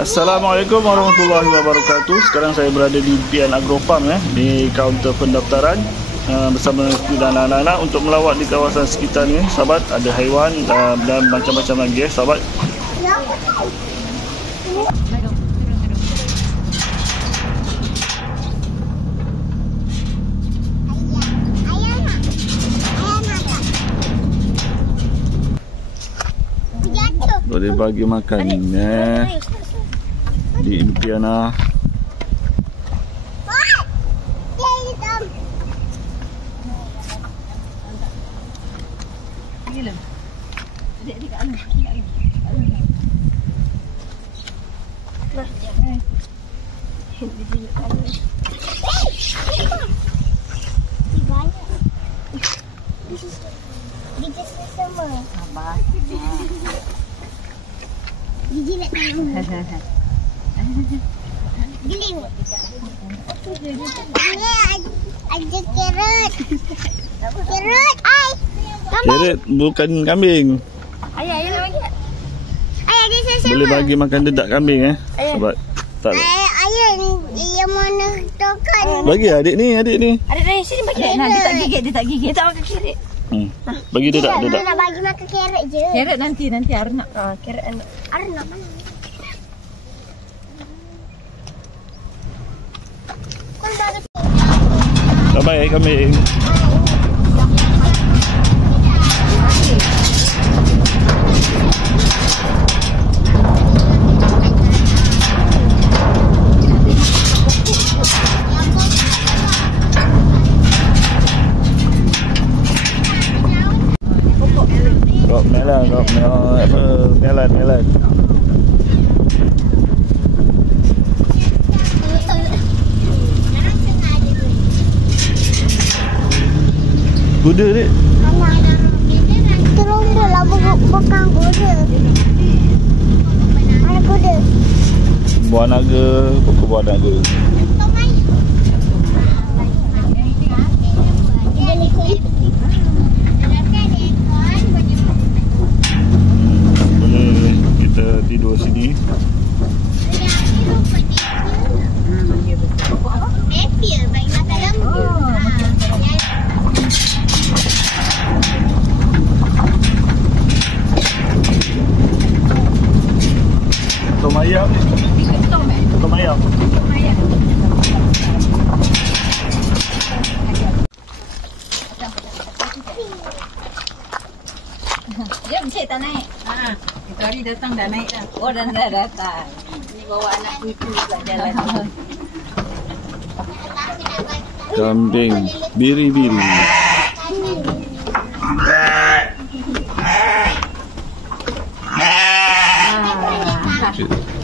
Assalamualaikum warahmatullahi wabarakatuh. Sekarang saya berada di Impian Agrofarm di kaunter pendaftaran bersama dan anak-anak untuk melawat di kawasan sekitar ni. Sahabat, ada haiwan dan macam-macam lagi sahabat. Boleh bagi makan di Impiana. Gigi nak tahu. Giling. Ada carrot. Carrot. Carrot bukan kambing. Ayah bagi. Ayah dia sama. Boleh bagi makan dedak kambing sahabat. Tak. Ayah yang mana tokan. Bagi adik ni. Adik sini bagi. Dia tak gigit, dia tak makan carrot. Bagi dedak. Nak bagi makan carrot je. Carrot nanti Arnak. Carrot anak. Arnak mana? Bye-bye kambing. Melon. Kuda dek. Terombo lah bukan kuda. Mana kuda? Buah naga, pokok buah naga. Boleh kita tidur sini. Bagi makan lembu. Tom ayam ni. Tom ayam. Jom cik tak naik. Itu hari datang dah naik dah. Oh dah datang. Ni bawa anak cucu pula jalan. Kambing biri-biri.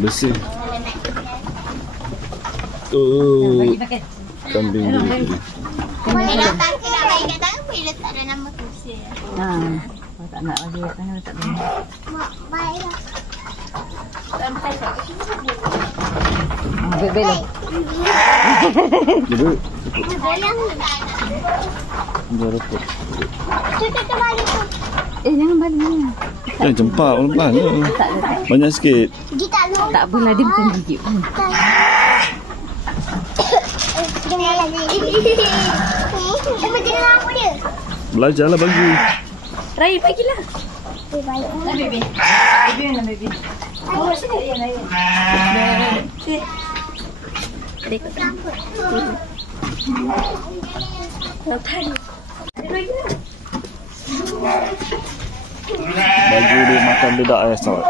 Bersih. Bagi makan. Kambing biri-biri. Boleh datang ke nak bagi kat tangan, boleh letak dalam nama kursi. Kalau tak nak bagi kat tangan letak dalam. Baiklah. Belok. Duduk. Boleh. Dia repot. Kita balik tu. Jangan balik ni. Jangan cempak pelan-pelan. Banyak sikit. Gigi tak lompat. Tak apalah, dia bukan gigit pun. Jangan lagi. Apa jenis apa dia? Belajarlah bagi. Rai bagilah. Baik. Baby. Baby mana baby? Oh, sini ya naik. Sini. Dek. Tadi. Bagi dia makan dedak sahabat.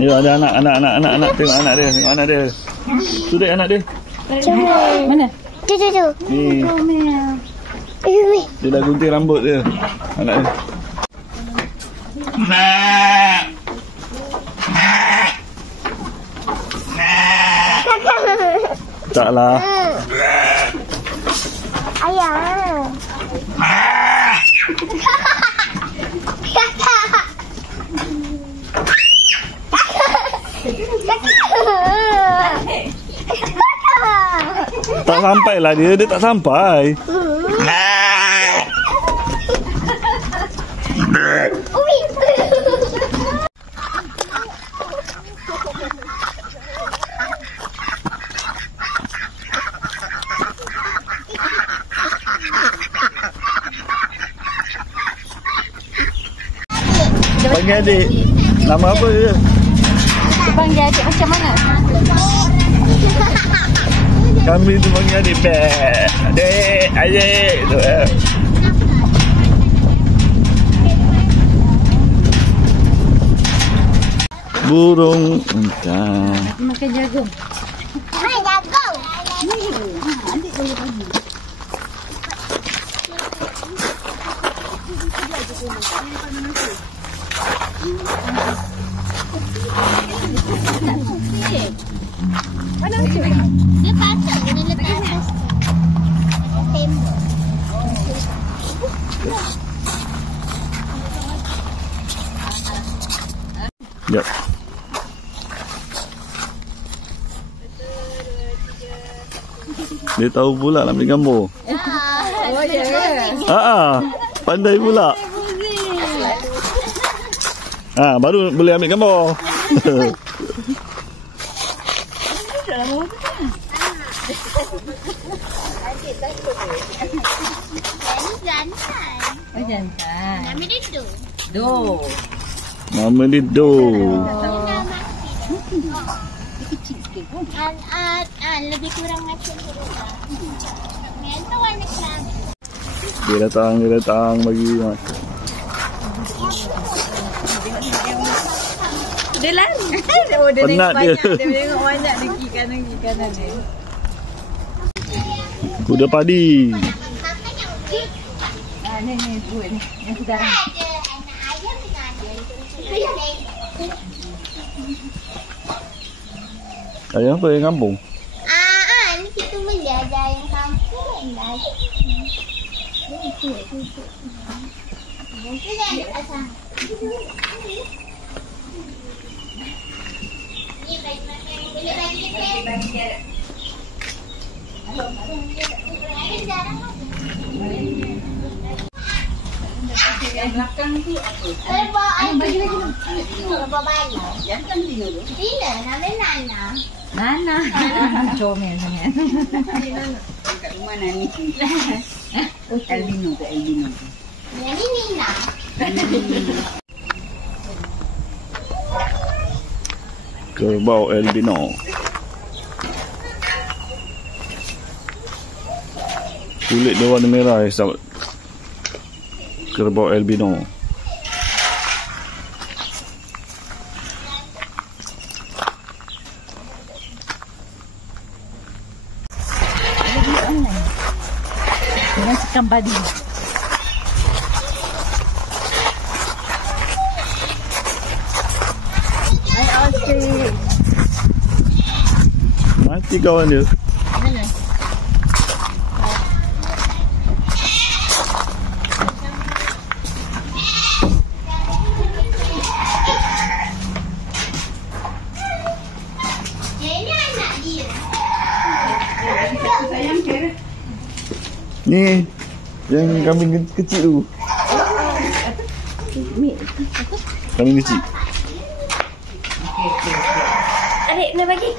Ya, ada anak. Tengok anak dia. Tu dek anak dia. Mana? Tu. Ni. Dia dah gunting rambut dia. Anak dia. Taklah. Ayah. Tak sampai lah dia tak sampai. Panggil adik. Nama apa dia? Panggil adik macam mana? Kami tu panggil adik. Adik, adik. Burung entah. Makan jagung. Hai, jagung. Adik boleh pergi. Dia patut kena letak atas tembok. Jap. Dia tahu pula nak ambil gambar. Oh, ya ke? Pandai pula. Baru boleh ambil gambar. Jantan. Oh, jantan. Nama dia Do. Do. Nama dia Do. Lebih kurang macam tu. Yang tu warna kelam. Dia datang bagi makan. Dia lari. Oh, dia Penat tengok dia. banyak. Dia tengok banyak dia pergi kanan dia. Kuda padi. Ni dua ni. Yang sekarang. Ada anak ayam dengan ada. Ayam apa yang kampung? Ni kita beli ada ayam kampung dah. Itu. Mungkin ada pasang. Ni bagi makan. Boleh bagi dia. Ada jarang ada. Yang belakang tu apa? Bagi lagi. Bawa bayi. Jangan Dino tu. Dina, nama Nana. Nana. Comel sangat. Kat rumah Nani. Albino tu, albino tu. Yang ni Nina. Kerbau albino. Kulit dia warna merah sahabat. Kerbau albino. Dengan sekam padi. Hai Asyik. Mati kawan dia. Mana? Ini anak dia. Sayang ke? Ni yang kambing kecil tu. Kambing kecil. Adik, nak bagi.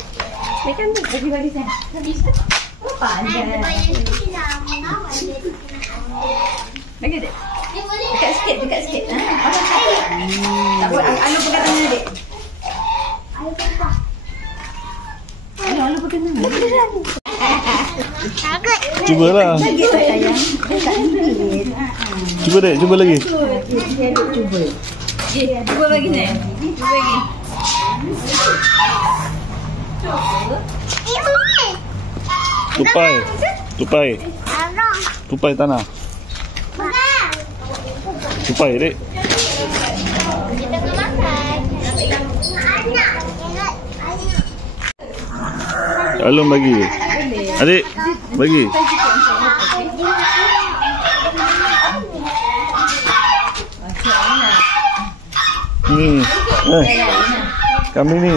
Dia kan bagi saya. Habis. Apa Ada banyak dia nak mengawal dia. Bagi adik. Dia boleh Dekat sikit. Tak apa, Alu pegang tangan adik. Alu pegang tangan. takut. Cubalah. Cuba dek, cuba lagi. Cuba bagi saya. Cuba lagi. Tupai. Tupai. Arang. Tupai tanah. Pegang. Tupai dek. Kita ke makan. Anak. Ingat. Anak. Alum bagi. Adik, bagi. Ni. Kami ni.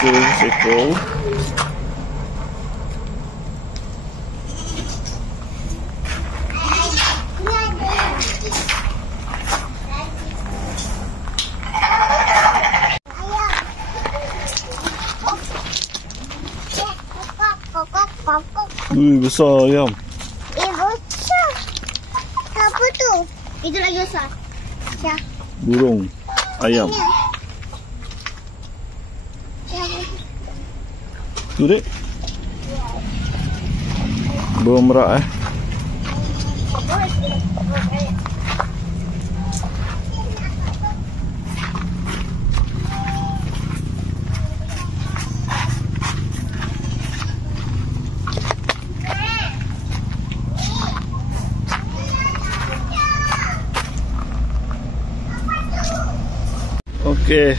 seekor. Besar ayam. Besar. Apa tu? Itu lagi besar. Ya. Burung ayam. Tu dek. Burung merak Okey.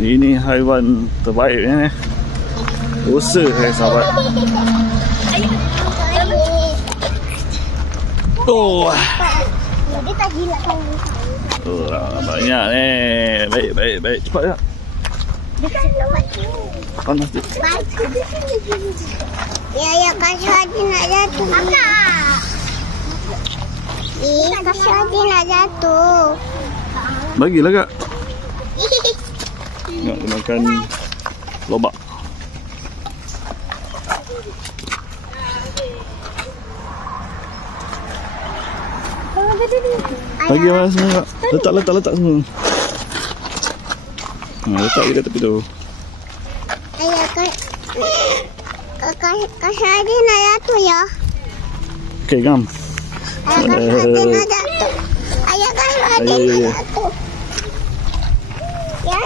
Ini haiwan terbaik Rusa sahabat. Oh. Dia tak gila kan. Banyak Baik. Cepat ya. Panas dia. Ya kasih hati nak jatuh. Kakak. Kasih hati nak jatuh. Bagilah kak. Nak makan lobak. Bagi mana semua kak. Letak semua. Letak dekat tepi tu. Ayah kasih hati nak jatuh ya. Okey gam. Ayah kasih hati nak jatuh. Ayah kasih hati nak jatuh. Ya.